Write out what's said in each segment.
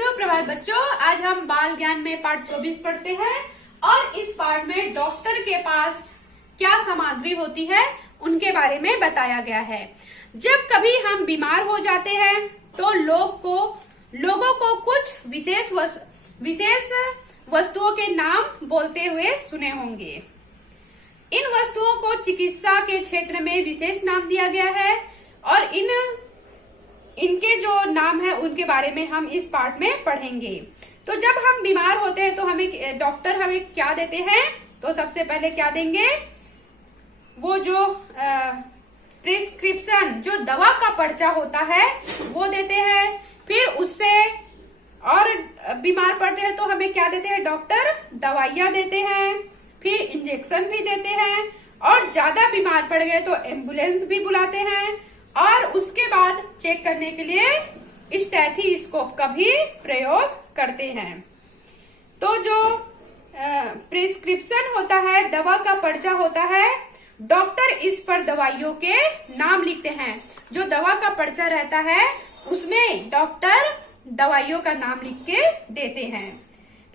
सुप्रभात बच्चों, आज हम बाल ज्ञान में पाठ 24 पढ़ते हैं और इस पाठ में डॉक्टर के पास क्या सामग्री होती है उनके बारे में बताया गया है। जब कभी हम बीमार हो जाते हैं तो लोगों को कुछ विशेष वस्तुओं के नाम बोलते हुए सुने होंगे। इन वस्तुओं को चिकित्सा के क्षेत्र में विशेष नाम दिया गया है और इनके जो नाम है उनके बारे में हम इस पाठ में पढ़ेंगे। तो जब हम बीमार होते हैं तो हमें डॉक्टर हमें क्या देते हैं, तो सबसे पहले क्या देंगे, वो जो प्रिस्क्रिप्शन जो दवा का पर्चा होता है वो देते हैं। फिर उससे और बीमार पड़ते हैं तो हमें क्या देते हैं, डॉक्टर दवाइयां देते हैं, फिर इंजेक्शन भी देते हैं और ज्यादा बीमार पड़ गए तो एम्बुलेंस भी बुलाते हैं और उसके बाद चेक करने के लिए स्टेथोस्कोप का भी प्रयोग करते हैं। तो जो प्रिस्क्रिप्शन होता है, दवा का पर्चा होता है, डॉक्टर इस पर दवाइयों के नाम लिखते हैं। जो दवा का पर्चा रहता है उसमें डॉक्टर दवाइयों का नाम लिख के देते हैं।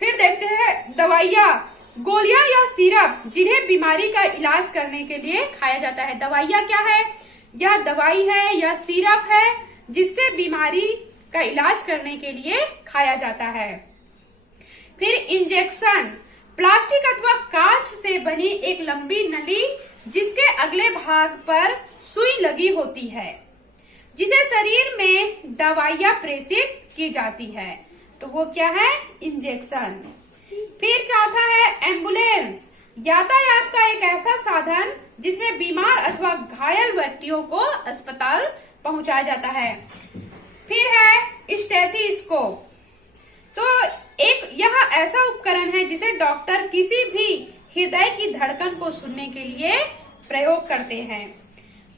फिर देखते हैं दवाइयाँ, गोलियां या सिरप जिन्हें बीमारी का इलाज करने के लिए खाया जाता है। दवाइयाँ क्या है, यह दवाई है या सिरप है जिससे बीमारी का इलाज करने के लिए खाया जाता है। फिर इंजेक्शन, प्लास्टिक अथवा कांच से बनी एक लंबी नली जिसके अगले भाग पर सुई लगी होती है, जिसे शरीर में दवाइयां प्रेषित की जाती है, तो वो क्या है, इंजेक्शन। फिर चौथा है एम्बुलेंस, यातायात का एक ऐसा साधन जिसमें बीमार अथवा घायल व्यक्तियों को अस्पताल पहुंचाया जाता है। फिर है स्टेथोस्कोप, तो यह ऐसा उपकरण है जिसे डॉक्टर किसी भी हृदय की धड़कन को सुनने के लिए प्रयोग करते हैं।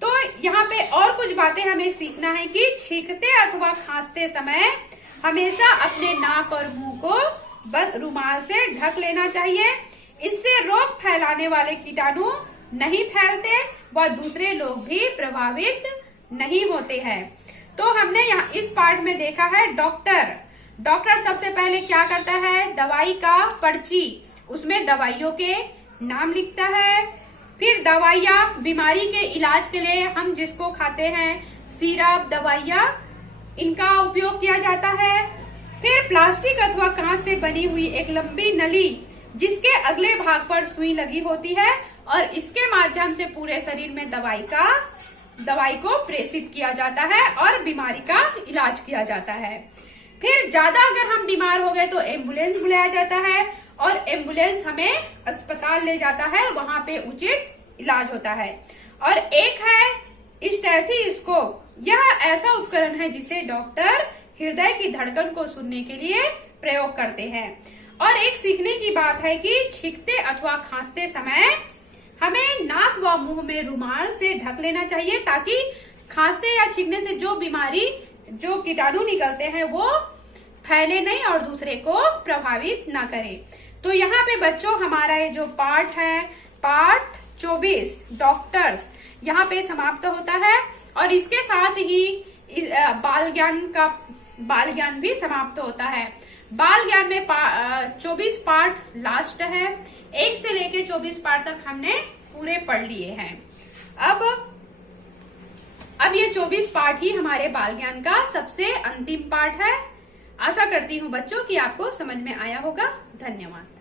तो यहाँ पे और कुछ बातें हमें सीखना है कि छींकते अथवा खांसते समय हमेशा अपने नाक और मुंह को बंद रुमाल से ढक लेना चाहिए। इससे रोग फैलाने वाले कीटाणु नहीं फैलते व दूसरे लोग भी प्रभावित नहीं होते हैं। तो हमने यहाँ इस पाठ में देखा है डॉक्टर सबसे पहले क्या करता है, दवाई का पर्ची, उसमें दवाइयों के नाम लिखता है। फिर दवाइयाँ बीमारी के इलाज के लिए हम जिसको खाते हैं, सिरप, दवाइयाँ, इनका उपयोग किया जाता है। फिर प्लास्टिक अथवा कांच से बनी हुई एक लंबी नली जिसके अगले भाग पर सुई लगी होती है और इसके माध्यम से पूरे शरीर में दवाई को प्रेषित किया जाता है और बीमारी का इलाज किया जाता है। फिर ज्यादा अगर हम बीमार हो गए तो एम्बुलेंस बुलाया जाता है और एम्बुलेंस हमें अस्पताल ले जाता है, वहां पे उचित इलाज होता है। और एक है स्टेथोस्कोप, यह ऐसा उपकरण है जिसे डॉक्टर हृदय की धड़कन को सुनने के लिए प्रयोग करते हैं। और एक सीखने की बात है कि छींकते अथवा खांसते समय हमें नाक व मुंह में रुमाल से ढक लेना चाहिए ताकि खांसते या छींकने से जो कीटाणु निकलते हैं वो फैले नहीं और दूसरे को प्रभावित ना करे। तो यहाँ पे बच्चों हमारा ये जो पाठ है, पाठ 24 डॉक्टर्स, यहाँ पे समाप्त होता है और इसके साथ ही बाल ज्ञान भी समाप्त होता है। बाल ज्ञान में 24 पाठ लास्ट है, 1 से लेके 24 पाठ तक हमने पूरे पढ़ लिए हैं। अब ये 24 पाठ ही हमारे बाल ज्ञान का सबसे अंतिम पाठ है। आशा करती हूँ बच्चों कि आपको समझ में आया होगा। धन्यवाद।